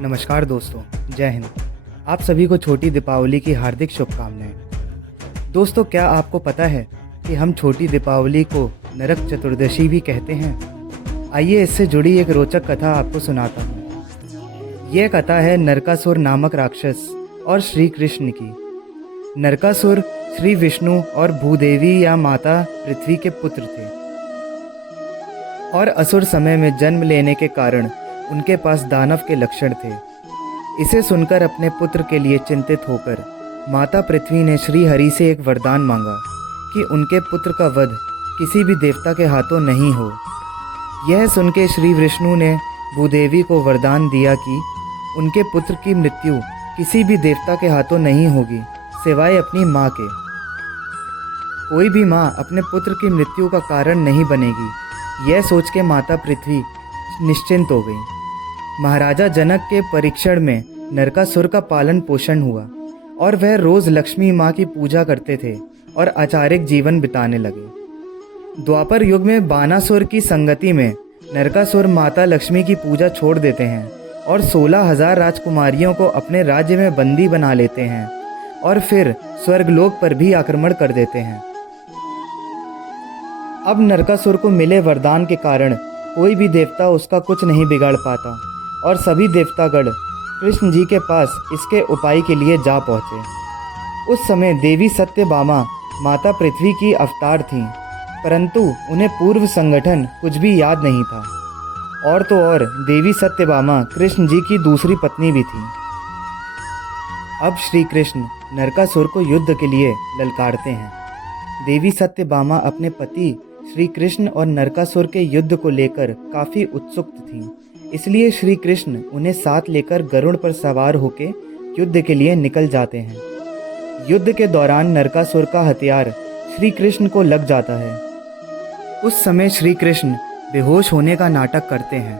नमस्कार दोस्तों, जय हिंद। आप सभी को छोटी दीपावली की हार्दिक शुभकामनाएं। दोस्तों, क्या आपको पता है कि हम छोटी दीपावली को नरक चतुर्दशी भी कहते हैं? आइए इससे जुड़ी एक रोचक कथा आपको सुनाता हूँ। यह कथा है नरकासुर नामक राक्षस और श्री कृष्ण की। नरकासुर श्री विष्णु और भूदेवी या माता पृथ्वी के पुत्र थे और असुर समय में जन्म लेने के कारण उनके पास दानव के लक्षण थे। इसे सुनकर अपने पुत्र के लिए चिंतित होकर माता पृथ्वी ने श्री हरि से एक वरदान मांगा कि उनके पुत्र का वध किसी भी देवता के हाथों नहीं हो। यह सुन के श्री विष्णु ने भूदेवी को वरदान दिया कि उनके पुत्र की मृत्यु किसी भी देवता के हाथों नहीं होगी सिवाय अपनी माँ के। कोई भी माँ अपने पुत्र की मृत्यु का कारण नहीं बनेगी, यह सोच के माता पृथ्वी निश्चिंत हो गई। महाराजा जनक के परीक्षण में नरकासुर का पालन पोषण हुआ और वह रोज लक्ष्मी माँ की पूजा करते थे और आचारिक जीवन बिताने लगे। द्वापर युग में बानासुर की संगति में नरकासुर माता लक्ष्मी की पूजा छोड़ देते हैं और 16,000 राजकुमारियों को अपने राज्य में बंदी बना लेते हैं और फिर स्वर्गलोक पर भी आक्रमण कर देते हैं। अब नरकासुर को मिले वरदान के कारण कोई भी देवता उसका कुछ नहीं बिगाड़ पाता और सभी देवतागण कृष्ण जी के पास इसके उपाय के लिए जा पहुँचे। उस समय देवी सत्यभामा माता पृथ्वी की अवतार थीं, परंतु उन्हें पूर्व संगठन कुछ भी याद नहीं था। और तो और देवी सत्यभामा कृष्ण जी की दूसरी पत्नी भी थी। अब श्री कृष्ण नरकासुर को युद्ध के लिए ललकारते हैं। देवी सत्यभामा अपने पति श्री कृष्ण और नरकासुर के युद्ध को लेकर काफ़ी उत्सुक थीं, इसलिए श्री कृष्ण उन्हें साथ लेकर गरुड़ पर सवार होकर युद्ध के लिए निकल जाते हैं। युद्ध के दौरान नरकासुर का हथियार श्री कृष्ण को लग जाता है। उस समय श्री कृष्ण बेहोश होने का नाटक करते हैं।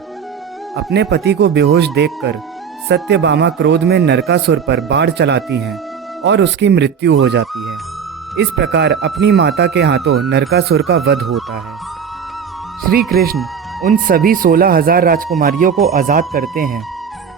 अपने पति को बेहोश देखकर सत्यभामा क्रोध में नरकासुर पर बाढ़ चलाती हैं और उसकी मृत्यु हो जाती है। इस प्रकार अपनी माता के हाथों नरकासुर का वध होता है। श्री कृष्ण उन सभी 16,000 राजकुमारियों को आज़ाद करते हैं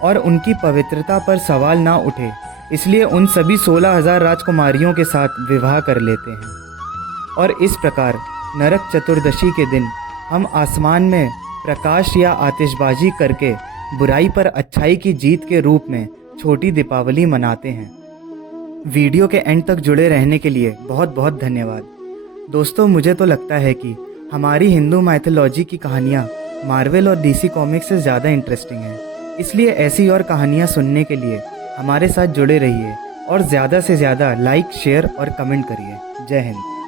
और उनकी पवित्रता पर सवाल ना उठे, इसलिए उन सभी 16,000 राजकुमारियों के साथ विवाह कर लेते हैं। और इस प्रकार नरक चतुर्दशी के दिन हम आसमान में प्रकाश या आतिशबाजी करके बुराई पर अच्छाई की जीत के रूप में छोटी दीपावली मनाते हैं। वीडियो के एंड तक जुड़े रहने के लिए बहुत बहुत धन्यवाद। दोस्तों, मुझे तो लगता है कि हमारी हिंदू माइथोलॉजी की कहानियाँ मार्वल और डीसी कॉमिक्स से ज़्यादा इंटरेस्टिंग हैं, इसलिए ऐसी और कहानियाँ सुनने के लिए हमारे साथ जुड़े रहिए और ज़्यादा से ज़्यादा लाइक, शेयर और कमेंट करिए। जय हिंद।